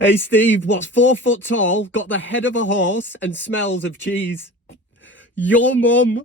Hey Steve, what's 4 foot tall, got the head of a horse and smells of cheese? Your mum.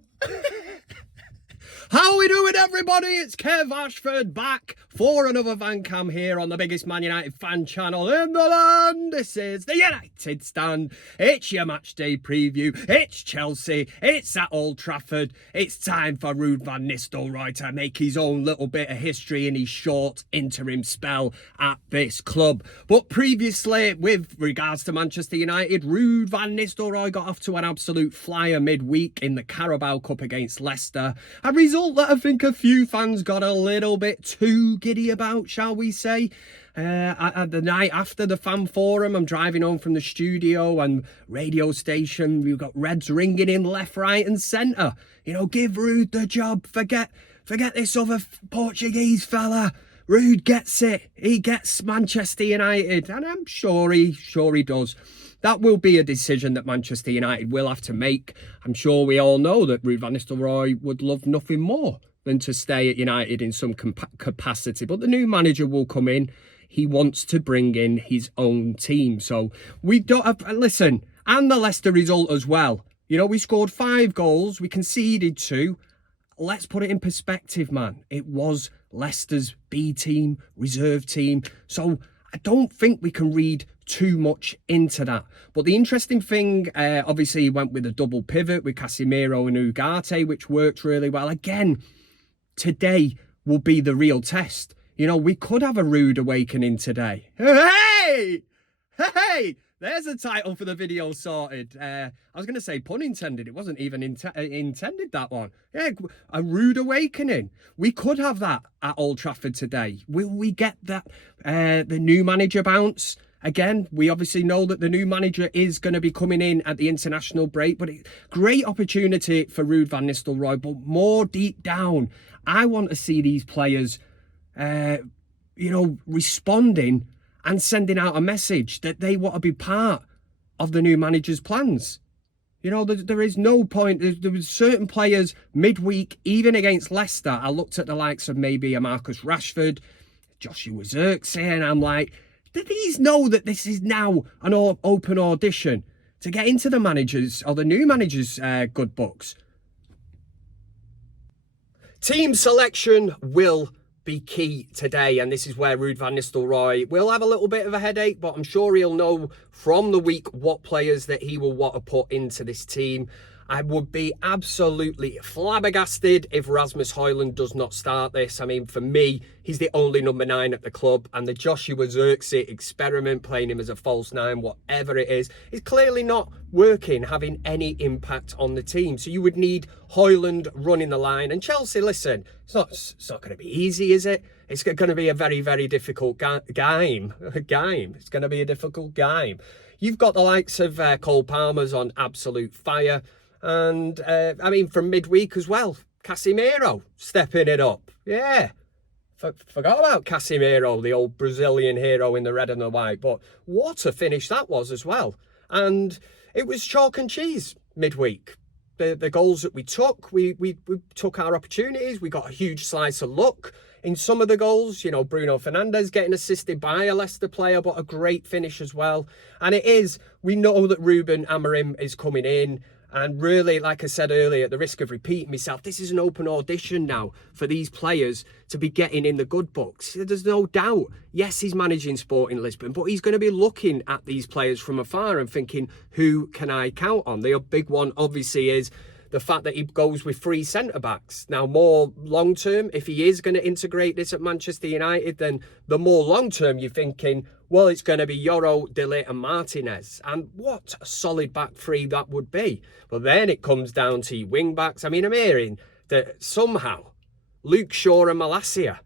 How are we doing, everybody? It's Kev Ashford back for another Van Cam here on the biggest Man United fan channel in the land. This is the United Stand. It's your match day preview. It's Chelsea. It's at Old Trafford. It's time for Ruud van Nistelrooy to make his own little bit of history in his short interim spell at this club. But previously, with regards to Manchester United, Ruud van Nistelrooy got off to an absolute flyer midweek in the Carabao Cup against Leicester. A result that I think a few fans got a little bit too giddy about, shall we say. At the night after the fan forum, I'm driving home from the studio and radio station. We've got Reds ringing in left, right and centre. You know, give Ruud the job. Forget this other Portuguese fella. Ruud gets it. He gets Manchester United. And I'm sure he does. That will be a decision that Manchester United will have to make. I'm sure we all know that Ruud van Nistelrooy would love nothing more than to stay at United in some capacity. But the new manager will come in. He wants to bring in his own team. So we don't have... Listen, and the Leicester result as well. You know, we scored 5 goals. We conceded 2. Let's put it in perspective, man. It was Leicester's B team, reserve team. So I don't think we can read too much into that. But the interesting thing, obviously he went with a double pivot with Casemiro and Ugarte, which worked really well. Again, today will be the real test. You know, we could have a rude awakening today. Hey! There's a title for the video sorted. I was going to say pun intended. It wasn't even intended, that one. Yeah, a rude awakening. We could have that at Old Trafford today. Will we get that, the new manager bounce? Again, we obviously know that the new manager is going to be coming in at the international break, but great opportunity for Ruud van Nistelrooy. But more deep down, I want to see these players, responding and sending out a message that they want to be part of the new manager's plans. You know, there is no point. There was certain players midweek, even against Leicester. I looked at the likes of maybe a Marcus Rashford, Joshua Zirkzee, and I'm like, do these know that this is now an open audition to get into the manager's or the new manager's good books? Team selection will be key today, and this is where Ruud van Nistelrooy will have a little bit of a headache, but I'm sure he'll know from the week what players that he will want to put into this team. I would be absolutely flabbergasted if Rasmus Højlund does not start this. I mean, for me, he's the only number 9 at the club, and the Joshua Zirkzee experiment, playing him as a false 9, whatever it is clearly not working, having any impact on the team. So you would need Højlund running the line. And Chelsea, listen, it's not going to be easy, is it? It's going to be a very, very difficult game. It's going to be a difficult game. You've got the likes of Cole Palmer's on absolute fire. And, I mean, from midweek as well, Casemiro stepping it up. Yeah, forgot about Casemiro, the old Brazilian hero in the red and the white. But what a finish that was as well. And it was chalk and cheese midweek. The goals that we took, we took our opportunities. We got a huge slice of luck in some of the goals. You know, Bruno Fernandes getting assisted by a Leicester player, but a great finish as well. And we know that Ruben Amorim is coming in. And really, like I said earlier, at the risk of repeating myself, this is an open audition now for these players to be getting in the good books. There's no doubt. Yes, he's managing Sporting Lisbon, but he's going to be looking at these players from afar and thinking, who can I count on? The big one, obviously, is the fact that he goes with 3 centre-backs. Now, more long-term, if he is going to integrate this at Manchester United, then the more long-term you're thinking, well, it's going to be Yoro, De Ligt and Martinez. And what a solid back 3 that would be. But then it comes down to wing-backs. I mean, I'm hearing that somehow Luke Shaw and Malacia,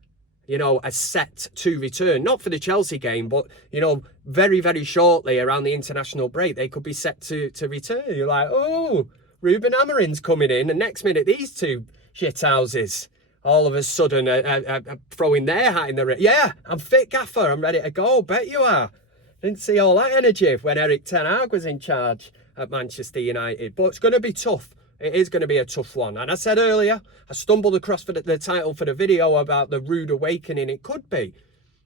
you know, are set to return. Not for the Chelsea game, but, you know, very, very shortly around the international break, they could be set to return. You're like, oh, Ruben Amorim's coming in, and next minute these 2 shithouses all of a sudden are throwing their hat in the ring. Yeah, I'm fit, gaffer. I'm ready to go. Bet you are. Didn't see all that energy when Erik ten Hag was in charge at Manchester United. But it's going to be tough. It is going to be a tough one. And I said earlier, I stumbled across the title for the video about the rude awakening. It could be.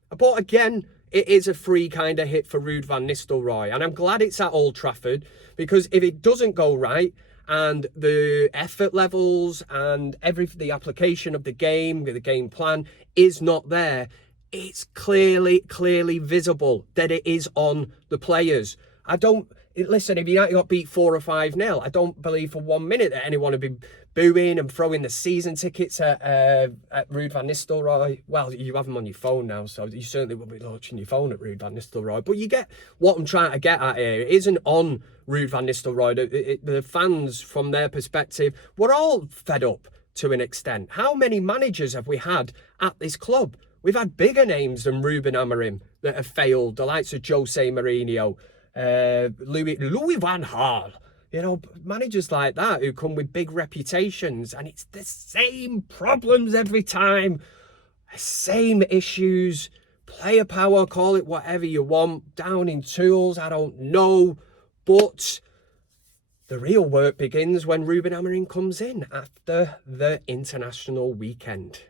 But again, it is a free kind of hit for Ruud van Nistelrooy. And I'm glad it's at Old Trafford, because if it doesn't go right, and the effort levels and the application of the game plan is not there, it's clearly visible that it is on the players. Listen, if United got beat 4 or 5-0, I don't believe for 1 minute that anyone would be booing and throwing the season tickets at Ruud van Nistelrooy. Well, you have them on your phone now, so you certainly will be launching your phone at Ruud van Nistelrooy. But you get what I'm trying to get at here. It isn't on Ruud van Nistelrooy. The fans, from their perspective, we're all fed up to an extent. How many managers have we had at this club? We've had bigger names than Ruben Amorim that have failed, the likes of Jose Mourinho, Louis van Gaal, you know, managers like that who come with big reputations, and it's the same problems every time, same issues, player power, call it whatever you want, down in tools, I don't know, but the real work begins when Ruben Amorim comes in after the international weekend.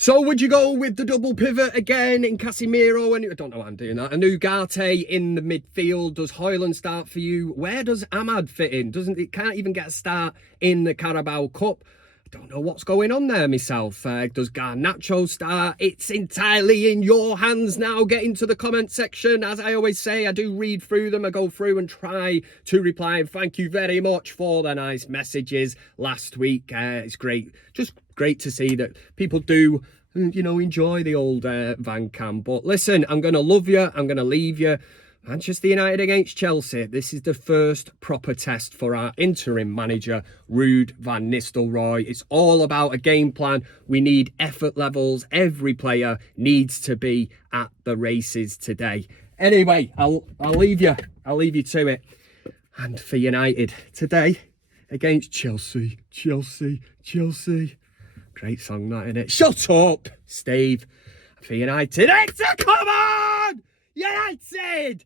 So would you go with the double pivot again in Casemiro? And I don't know why I'm doing that. And Ugarte in the midfield. Does Højlund start for you? Where does Ahmad fit in? Can't even get a start in the Carabao Cup. I don't know what's going on there myself. Does Garnacho start? It's entirely in your hands now. Get into the comment section. As I always say, I do read through them. I go through and try to reply. And thank you very much for the nice messages last week. It's great. Just great to see that people do, you know, enjoy the old Van Cam. But listen, I'm going to love you. I'm going to leave you. Manchester United against Chelsea. This is the first proper test for our interim manager, Ruud van Nistelrooy. It's all about a game plan. We need effort levels. Every player needs to be at the races today. Anyway, I'll leave you. I'll leave you to it. And for United today against Chelsea. Great song, that, innit? Shut up, Steve. For United, it's a come on! United!